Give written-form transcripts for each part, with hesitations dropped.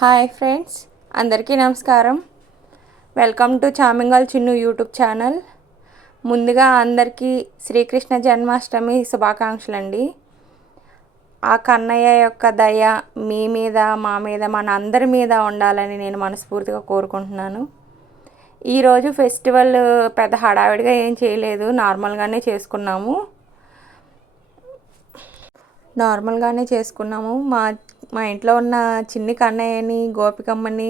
Hi friends, అందరికీ నమస్కారం. Welcome to చామింగల్ చిన్ను యూట్యూబ్ ఛానల్. ముందుగా అందరికీ శ్రీకృష్ణ జన్మాష్టమి శుభాకాంక్షలు అండి. ఆ కన్నయ్య యొక్క దయ మీ మీద, మా మీద, మన అందరి మీద ఉండాలని నేను మనస్ఫూర్తిగా కోరుకుంటున్నాను. ఈరోజు ఫెస్టివల్ పెద్ద హడావిడిగా ఏం చేయలేదు, నార్మల్గానే చేసుకున్నాము. మా ఇంట్లో ఉన్న చిన్ని కన్నయ్యని, గోపికమ్మని,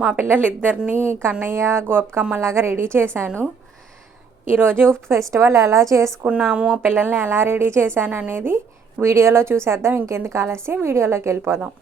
మా పిల్లలిద్దరిని కన్నయ్య గోపికమ్మలాగా రెడీ చేశాను. ఈరోజు ఫెస్టివల్ ఎలా చేసుకున్నాము, పిల్లల్ని ఎలా రెడీ చేశాను అనేది వీడియోలో చూసేద్దాం. ఇంకెందుకు ఆలస్యం, వీడియోలోకి వెళ్ళిపోదాం.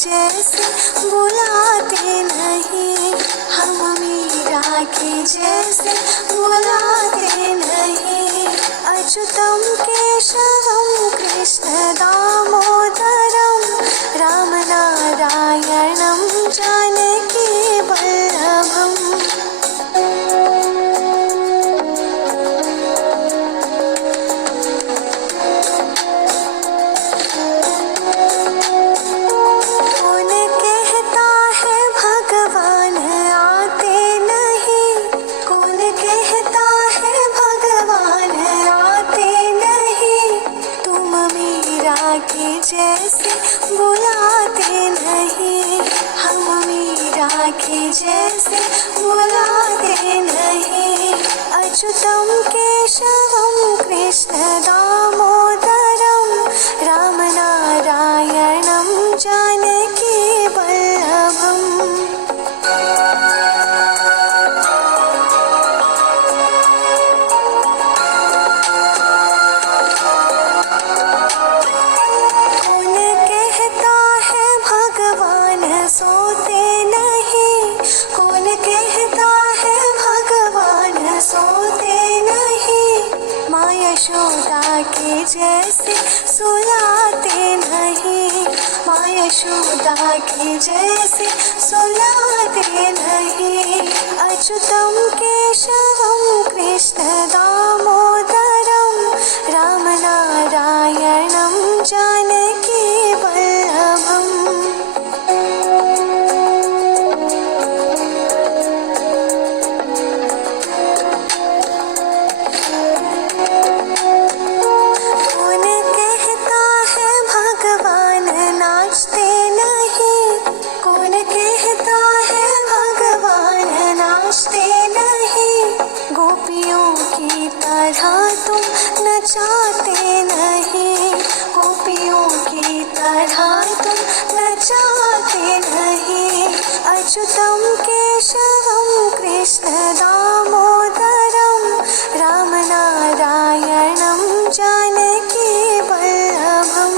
जैसे बुलाते नहीं, हम मीरा के जैसे बुलाते नहीं। अच्युतम केशवम कृष्ण दामोदरम राम नारायणम जानकी वल्लभम। जैसे बुलाते नहीं, हम मीरा के जैसे बुलाते नहीं। अच्युतम केशवम कृष्ण दामोदरम राम नारायणम जानकी वल्लभम। सोते नहीं, कौन कहता है भगवान सोते नहीं। माँ यशोदा के जैसे सुलाते नहीं, माँ यशोदा के जैसे सुलाते नहीं। अच्युतम केशवम कृष्ण दामोदरम राम नारायणम जानकी वल्लभम। तुम नचाते नहीं, गोपियों की तरह तुम नचाते नहीं। अच्युतम केशवम कृष्ण दामोदरम राम नारायणम जानकी वल्लभम।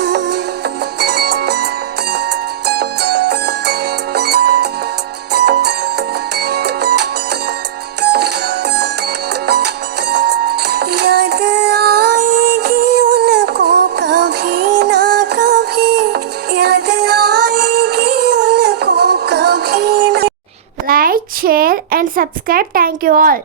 याद आएगी उनको कभी ना कभी, याद आएगी उनको कभी ना। Like, share and subscribe. Thank you all.